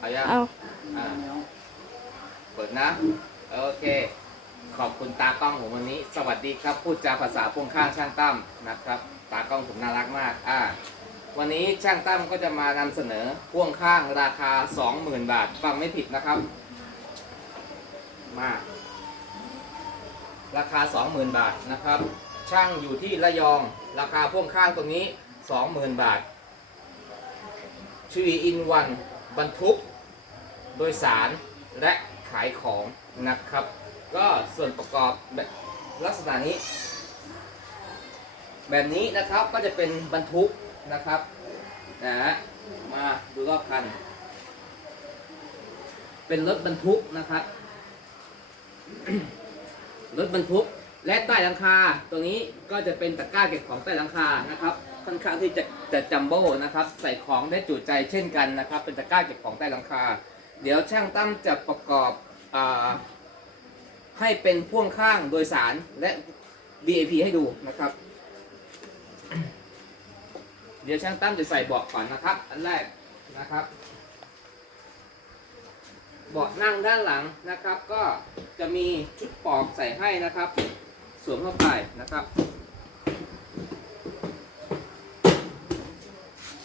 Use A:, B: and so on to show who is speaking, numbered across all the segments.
A: เอายัง
B: เอา
A: อ่าเปิดนะ โอเค ขอบคุณตากล้องผมวันนี้ สวัสดีครับ พูดจาภาษาพ่วงข้างช่างตั้มนะครับ ตากล้องผมน่ารักมาก อ่า วันนี้ช่างตั้มก็จะมานำเสนอพ่วงข้างราคา 20,000 บาท ฟังไม่ผิดนะครับ มา ราคา 20,000 บาทนะครับ ช่างอยู่ที่ระยอง ราคาพ่วงข้างตรงนี้ 20,000 บาทชีอินวันบรรทุก โดยสารและขายของนะครับ ก็ส่วนประกอบแบบลักษณะนี้ แบบนี้นะครับก็จะเป็นบรรทุกนะครับนะฮะมาดูรอบคัน เป็นรถบรรทุกนะครับรถบรรทุกและใต้หลังคาตรงนี้ก็จะเป็นตะกร้าเก็บของใต้หลังคานะครับ ค่อนข้างที่จะจะจัมโบ้นะครับ ใส่ของได้จุใจเช่นกันนะครับ เป็นตะกร้าเก็บของใต้หลังคา เดี๋ยวช่างตั้มจะประกอบอให้เป็นพ่วงข้างโดยสารและ BAP ให้ดูนะครับ เดี๋ยวช่างตั้มจะใส่เบาะก่อนนะครับ อันแรกนะครับ เบาะนั่งด้านหลังนะครับ ก็จะมีชุดปอกใส่ให้นะครับ สวมเข้าไปนะครับ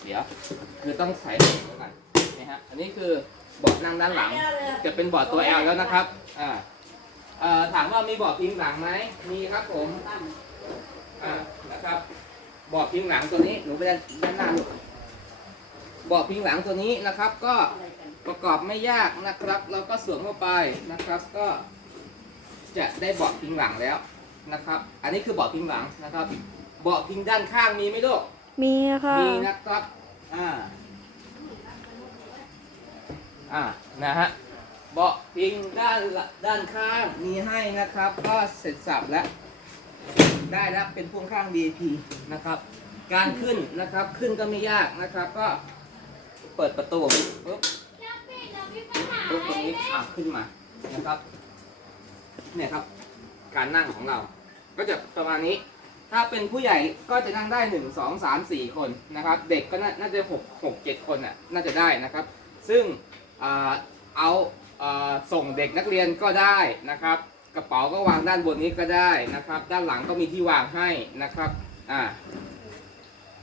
A: เดี๋ยวคือต้องใส่เดี๋ยวก่อนนี่ฮะ อันนี้คือ เบาะนั่งด้านหลัง จะเป็นเบาะตัว L แล้วนะครับอ่าเอ่อถามว่ามีเบาะพิงหลังไหมมีครับผมอ่านะครับเบาะพิงหลังตัวนี้หนูไปด้านด้านหน้าลูกเบาะพิงหลังตัวนี้นะครับ ก็ประกอบไม่ยากนะครับ เราก็สวมเข้าไปนะครับ ก็จะได้เบาะพิงหลังแล้วนะครับ อันนี้คือเบาะพิงหลังนะครับ เบาะพิงด้านข้างมีไหมลูก
B: มีค่ะ
A: มีนะครับ อ่า อ่านะฮะเบาะพิงด้านละด้านข้างมีให้นะครับ ก็เสร็จสับแล้วได้แล้วเป็นพ่วงข้าง VIP นะครับ การขึ้นนะครับขึ้นก็ไม่ยากนะครับ ก็เปิดประตูปุ๊บปุ๊บตรงนี้อะขึ้นมานะครับเนี่ยครับ การนั่งของเรา ก็จะประมาณนี้ถ้าเป็นผู้ใหญ่ก็จะนั่งได้1 2 3 4คนนะครับ เด็กก็น่าน่าจะ6 6 7คนอะน่าจะได้นะครับ ซึ่ง เอาส่งเด็กนักเรียนก็ได้นะครับ กระเป๋าก็วางด้านบนนี้ก็ได้นะครับ ด้านหลังก็มีที่วางให้นะครับอ่า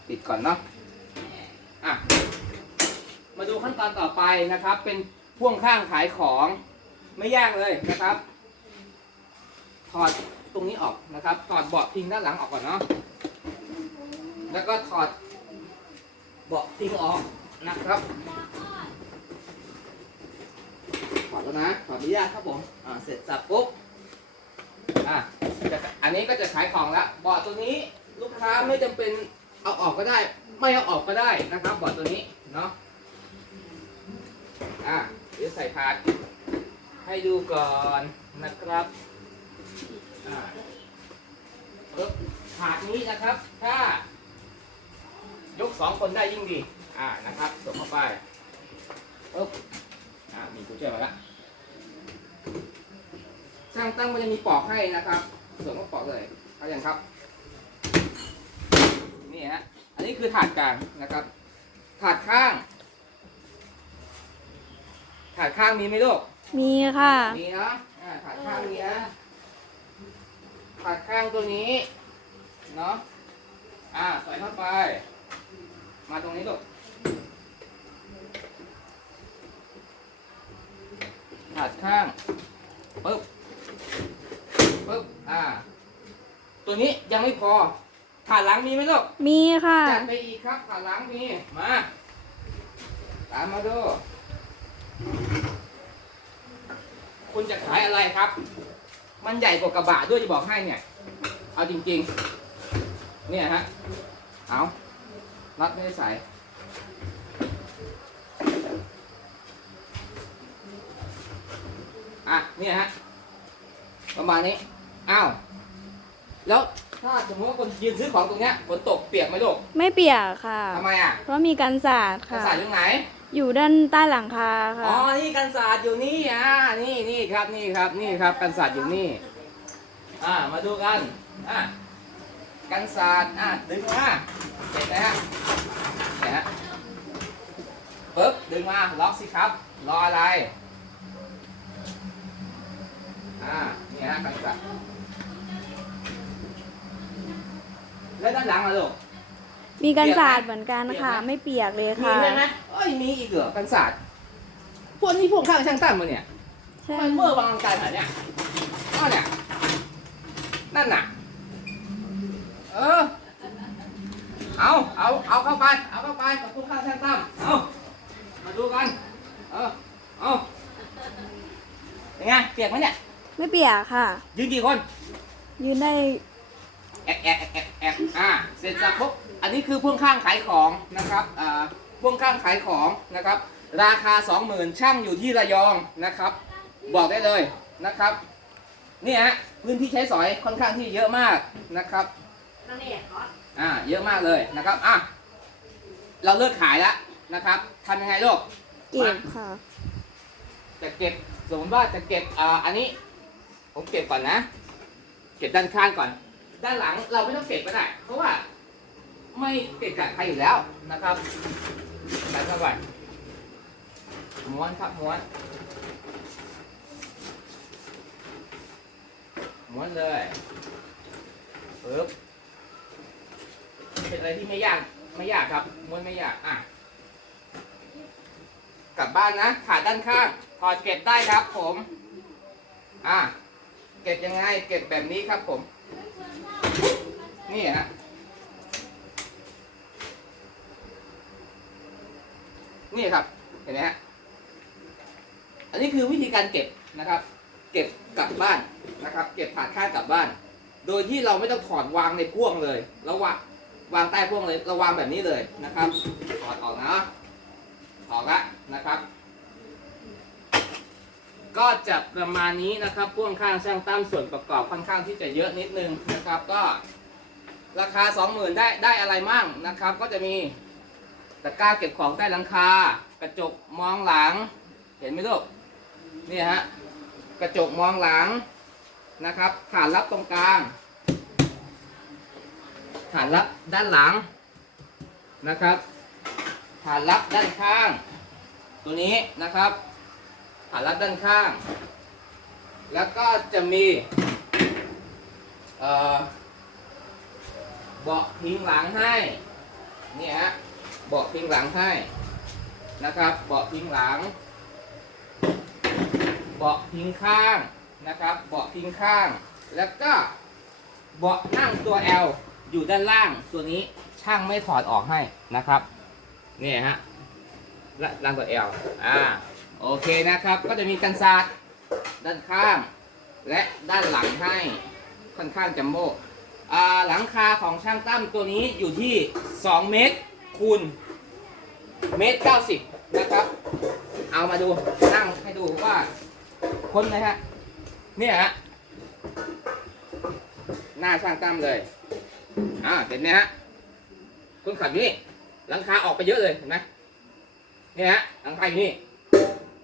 A: ปิดก่อนเนาะอะมาดูขั้นตอนต่อไปนะครับ เป็นพ่วงข้างขายของไม่ยากเลยนะครับ ถอดตรงนี้ออกนะครับ ถอดเบาะพิงด้านหลังออกก่อนเนาะแล้วก็ถอดเบาะพิงออกนะครับ แล้วนะถอดไม่ยากครับผม อ่า เสร็จสับปุ๊บ อะจะอันนี้ก็จะขายของแล้วบาะตัวนี้ลูกค้าไม่จำเป็นเอาออกก็ได้ ไม่เอาออกก็ได้นะครับบาะตัวนี้ เนาะ อะเดี๋ยวใส่ถาดให้ดูก่อนนะครับ อ่าปึ๊บถาดนี้นะครับ ถ้ายกสองคนได้ยิ่งดี อ่านะครับสวมเข้าไปปึ๊บอ่ามีกุญแจมาละช่างตั้งมันจะมีปลอกให้นะครับสวมเข้าปลอกเลยเข้ายังครับ นี่ฮะ อันนี้คือถาดกลางนะครับ ถาดข้าง ถาดข้างมีไหมลูก
B: มีค่ะ
A: มีเนาะอ่าถาดข้างมีนะถาดข้างตัวนี้ เนาะ อ่าใส่เข้าไป มาตรงนี้ลูกถาดข้างปึ๊บ ปึ๊บอ่า ตัวนี้ยังไม่พอถาดหลังมีไหมลูก
B: มีค่ะ
A: จัดไปอีกครับขาหลังมีมาตามมาดู คุณจะขายอะไรครับ มันใหญ่กว่ากระบะด้วยจะบอกให้เนี่ย เอาจริง ๆ เนี่ยฮะเอารัดไม่ได้ใส่อะเนี่ยฮะ ประมาณนี้ อ้าว แล้วถ้าสมมติว่าคนยืนซื้อของตรงเนี้ยฝนตกเปียกไหมลูก
B: ไม่เปียกค่ะ
A: ทำไมอะ
B: เพราะมีกันศาสตร์
A: กัน
B: ค่ะ
A: ศาสตร์อยู่ไหน
B: อยู่ด้านใต้หลังคา
A: อ๋
B: ค่ะ
A: อนี่กันศาสตร์อยู่นี่ อ่า นี่นี่ครับ นี่ครับ นี่ครับกันศาสตร์อยู่นี่ อ่า มาดูกัน อะกันศาสตร์อะดึงมาเห็นไหมฮะเห็นฮะปึ๊บ ดึงมา ล็อกสิครับ รออะไร อ่า นี่ฮะกันสั่นแล้วด้านหลังอะลูก
B: มีกันศาสตร์เหมือนกันค่ะ ไม่เปียกเลย
A: มี
B: ค่ะ
A: ใช่ไหมเอ้ยมีอีกเหรอกันศาสตร์พวกนี้พวกข้างช่างตั้งมาเนี่ย
B: ใช่
A: มันเมื่อวางการหาเนี่ยอ้าวเนี่ยนั่นน่ะ เออ เอาเอาเอาเข้าไป เอาเข้าไปกับพวกข้างช่างตั้มเอามาดูกัน เออเอาเป็นไงเปียกไหมเนี่ย
B: ไม่เปียกค่ะ
A: ยืนกี่คน
B: ยืนได้
A: แอกแอกแอกแอกอ่าเสร็จจากปุ๊บอันนี้คือพ่วงข้างขายของนะครับอ่าพ่วงข้างขายของนะครับ ราคา 20,000ช่างอยู่ที่ระยองนะครับ บอกได้เลยนะครับนี่ฮะพื้นที่ใช้สอยค่อนข้างที่เยอะมากนะครับอ่าเยอะมากเลยนะครับอะเราเลิกขายแล้วนะครับทำยังไงลูก
B: เก็บค่ะ
A: จะเก็บสมมติว่าจะเก็บอ่าอันนี้ ผมเก็บก่อนนะ เก็บด้านข้างก่อน ด้านหลังเราไม่ต้องเก็บก็ได้ เพราะว่าไม่เกะกะใครอยู่แล้วนะครับใส่เข้าไปม้วนครับม้วน ม้วนเลยปึ๊บเป็นอะไรที่ไม่ยาก ไม่ยากครับ ม้วนไม่ยาก อะ กลับบ้านนะ ขาด้านข้าง ถอดเก็บได้ครับผม อะ เก็บยังไง เก็บแบบนี้ครับผม นี่ฮะนี่ครับ เห็นไหมฮะ อันนี้คือวิธีการเก็บนะครับ เก็บกลับบ้านนะครับ เก็บถาดข้างกลับบ้าน โดยที่เราไม่ต้องถอดวางในพ่วงเลยเราวางวางใต้พ่วงเลยเราวางแบบนี้เลยนะครับ ถอดออกนะ ออกละนะครับ ก็จะประมาณนี้นะครับพ่วงข้างช่างตั้มส่วนประกอบค่อนข้างที่จะเยอะนิดนึงนะครับ ก็ราคา 20,000 ได้ได้อะไรมั่งนะครับ ก็จะมีตะกร้าเก็บของใต้หลังคา กระจกมองหลัง เห็นไหมลูกนี่ฮะกระจกมองหลังนะครับฐานรับตรงกลางฐานรับด้านหลังนะครับฐานรับด้านข้าง ตัวนี้นะครับ ฐานรับด้านข้าง แล้วก็จะมีเอ่อเบาะพิงหลังให้นี่ฮะเบาะพิงหลังให้นะครับเบาะพิงหลังเบาะพิงข้างนะครับเบาะพิงข้าง แล้วก็เบาะนั่งตัว L อยู่ด้านล่างตัวนี้ช่างไม่ถอดออกให้นะครับนี่ฮะล่างตัว L อ่า โอเคนะครับ ก็จะมีกันศาสตร์ด้านข้าง และด้านหลังให้ค่อนข้างจัมโบ้อ่หลังคาของช่างตั้มตัวนี้อยู่ที่ 2 เมตรคูณเมตร90นะครับ เอามาดูนั่งให้ดูว่าคนไหมฮะเนี่ยฮะหน้าช่างตั้มเลยอ่าเห็นไหมฮะคนขับอยู่นี่หลังคาออกไปเยอะเลยเห็นไหมเนี่ยฮะหลังคาอยู่นี่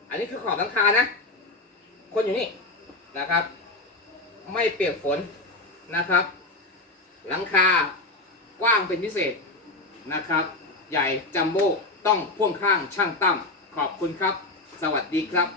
A: อันนี้คือขอบหลังคานะ คนอยู่นี่นะครับ ไม่เปียกฝนนะครับ หลังคากว้างเป็นพิเศษนะครับ ใหญ่จัมโบ้ต้องพ่วงข้างช่างตั้มขอบคุณครับ สวัสดีครับ